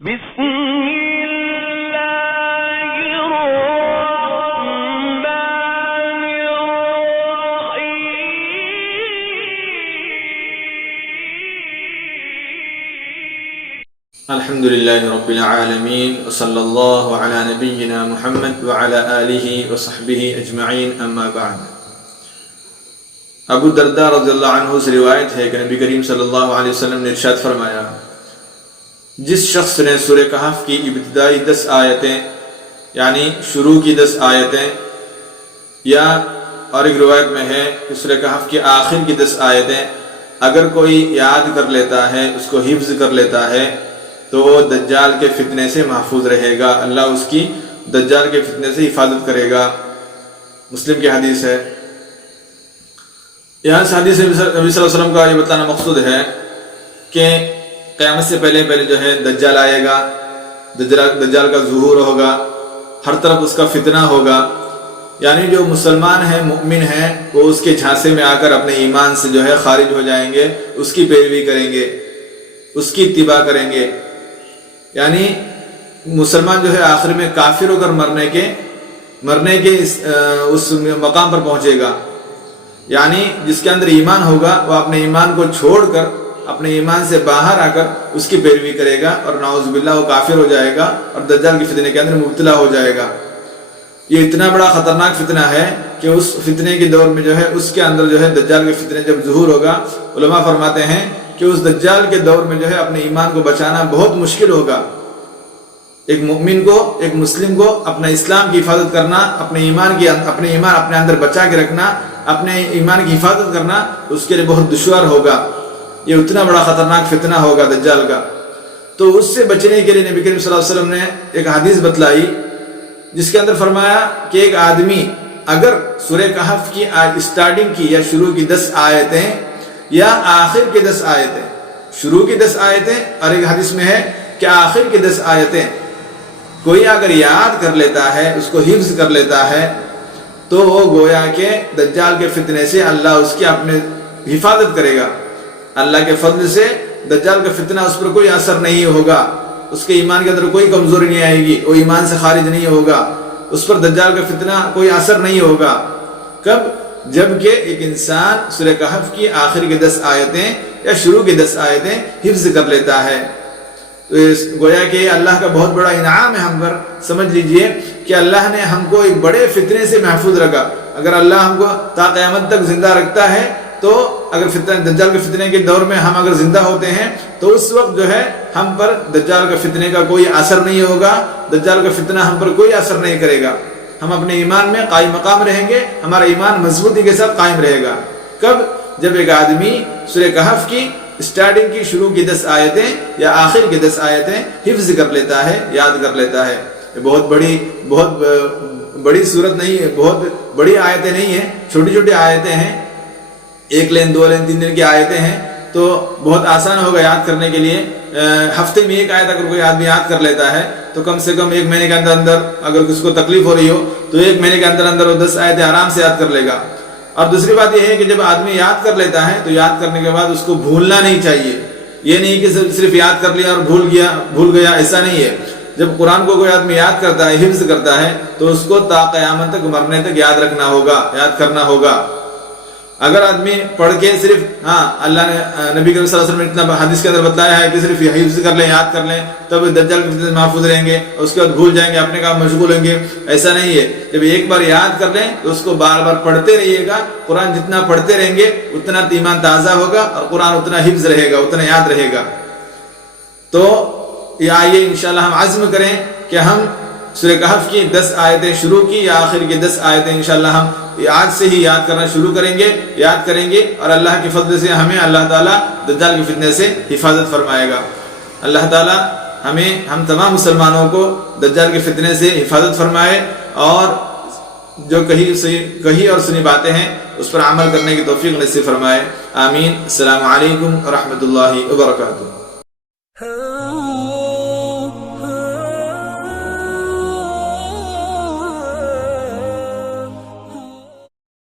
بسم اللہ الرحمن الرحیم الحمد للہ رب العالمین وصلی اللہ علی نبینا محمد وعلی آلہ وصحبہ اجمعین اما بعد۔ ابو درداء رضی اللہ عنہ سے روایت ہے کہ نبی کریم صلی اللہ علیہ وسلم نے ارشاد فرمایا، جس شخص نے سورہ کہف کی ابتدائی 10 آیتیں یعنی شروع کی 10 آیتیں یا اور ایک روایت میں ہے کہ سورہ کہف کی آخر کی 10 آیتیں اگر کوئی یاد کر لیتا ہے، اس کو حفظ کر لیتا ہے تو وہ دجال کے فتنے سے محفوظ رہے گا، اللہ اس کی دجال کے فتنے سے حفاظت کرے گا۔ مسلم کی حدیث ہے۔ یہاں سے حدیث نبی صلی اللہ علیہ وسلم کا یہ بتانا مقصود ہے کہ قیامت سے پہلے جو ہے دجال آئے گا، دجال کا ظہور ہوگا، ہر طرف اس کا فتنہ ہوگا، یعنی جو مسلمان ہیں، مؤمن ہیں، وہ اس کے جھانسے میں آ کر اپنے ایمان سے جو ہے خارج ہو جائیں گے، اس کی پیروی کریں گے، اس کی اتباع کریں گے، یعنی مسلمان جو ہے آخر میں کافر ہو کر مرنے کے اس مقام پر پہنچے گا، یعنی جس کے اندر ایمان ہوگا وہ اپنے ایمان کو چھوڑ کر اپنے ایمان سے باہر آ کر اس کی پیروی کرے گا، اور نعوذ باللہ وہ کافر ہو جائے گا اور دجال کے فتنے کے اندر مبتلا ہو جائے گا۔ یہ اتنا بڑا خطرناک فتنہ ہے کہ اس فتنے کے دور میں جو ہے اس کے اندر جو ہے دجال کے فتنے جب ظہور ہوگا، علماء فرماتے ہیں کہ اس دجال کے دور میں جو ہے اپنے ایمان کو بچانا بہت مشکل ہوگا۔ ایک مومن کو، ایک مسلم کو اپنا اسلام کی حفاظت کرنا، اپنے ایمان اپنے اندر بچا کے رکھنا، اپنے ایمان کی حفاظت کرنا اس کے لیے بہت دشوار ہوگا۔ یہ اتنا بڑا خطرناک فتنہ ہوگا دجال کا۔ تو اس سے بچنے کے لیے نبی کریم صلی اللہ علیہ وسلم نے ایک حدیث بتلائی جس کے اندر فرمایا کہ ایک آدمی اگر سورہ کہف کی اسٹارٹنگ کی یا شروع کی 10 آیتیں یا آخر کی 10 آیتیں، شروع کی 10 آیتیں اور ایک حدیث میں ہے کہ آخر کی 10 آیتیں کوئی اگر یاد کر لیتا ہے، اس کو حفظ کر لیتا ہے، تو وہ گویا کہ دجال کے فتنے سے اللہ اس کی اپنے حفاظت کرے گا۔ اللہ کے فضل سے دجال کا فتنہ اس پر کوئی اثر نہیں ہوگا، اس کے ایمان کے اندر کوئی کمزوری نہیں آئے گی، وہ ایمان سے خارج نہیں ہوگا، اس پر دجال کا فتنہ کوئی اثر نہیں ہوگا۔ کب؟ جبکہ ایک انسان سورہ کہف کی آخر کی 10 آیتیں یا شروع کی 10 آیتیں حفظ کر لیتا ہے، تو گویا کہ اللہ کا بہت بڑا انعام ہے ہم پر۔ سمجھ لیجئے کہ اللہ نے ہم کو ایک بڑے فتنے سے محفوظ رکھا۔ اگر اللہ ہم کو تا قیامت تک زندہ رکھتا ہے تو اگر دجال کے فتنے کے دور میں ہم اگر زندہ ہوتے ہیں تو اس وقت جو ہے ہم پر دجال کے فتنے کا کوئی اثر نہیں ہوگا، دجال کا فتنہ ہم پر کوئی اثر نہیں کرے گا، ہم اپنے ایمان میں قائم مقام رہیں گے، ہمارا ایمان مضبوطی کے ساتھ قائم رہے گا۔ کب؟ جب ایک آدمی سورہ کہف کی اسٹارٹنگ کی شروع کی 10 آیتیں یا آخر کی 10 آیتیں حفظ کر لیتا ہے، یاد کر لیتا ہے۔ یہ بہت بڑی صورت نہیں ہے، بہت بڑی آیتیں نہیں ہیں، چھوٹی چھوٹی آیتیں ہیں، 1 لین 2 لین 3 لین کی آیتیں ہیں، تو بہت آسان ہوگا یاد کرنے کے لیے۔ ہفتے میں ایک آیت اگر کوئی آدمی یاد کر لیتا ہے تو کم سے کم 1 مہینے کے اندر اگر کسی کو تکلیف ہو رہی ہو تو 1 مہینے کے اندر وہ 10 آیتیں آرام سے یاد کر لے گا۔ اور دوسری بات یہ ہے کہ جب آدمی یاد کر لیتا ہے تو یاد کرنے کے بعد اس کو بھولنا نہیں چاہیے۔ یہ نہیں کہ صرف یاد کر لیا اور بھول گیا، ایسا نہیں ہے۔ جب قرآن کو کوئی آدمی یاد کرتا ہے، حفظ کرتا ہے، تو اس کو تا قیامت تک، مرنے تک یاد رکھنا ہوگا، یاد کرنا ہوگا۔ اگر آدمی پڑھ کے صرف اللہ نے نبی کریم صلی اللہ علیہ وسلم نے اتنا حدیث کے اندر بتلایا ہے کہ صرف حفظ کر لیں، یاد کر لیں، تب دجال کے فتنے سے محفوظ رہیں گے، اور اس کے بعد بھول جائیں گے، اپنے کام مشغول ہوں گے، ایسا نہیں ہے۔ جب ایک بار یاد کر لیں تو اس کو بار بار پڑھتے رہیے گا۔ قرآن جتنا پڑھتے رہیں گے اتنا ایمان تازہ ہوگا، اور قرآن اتنا حفظ رہے گا، اتنا یاد رہے گا۔ تو یہ آئیے انشاءاللہ ہم عزم کریں کہ ہم سورہ کہف کی 10 آیتیں شروع کی یا آخر کی 10 آیتیں انشاءاللہ ہم آج سے ہی یاد کرنا شروع یاد کریں گے، اور اللہ کے فضل سے ہمیں اللہ تعالیٰ دجال کے فتنے سے حفاظت فرمائے گا۔ اللہ تعالیٰ ہم تمام مسلمانوں کو دجال کے فتنے سے حفاظت فرمائے، اور جو کہی اور سنی باتیں ہیں اس پر عمل کرنے کی توفیق نصیب فرمائے۔ آمین۔ السلام علیکم ورحمۃ اللہ وبرکاتہ۔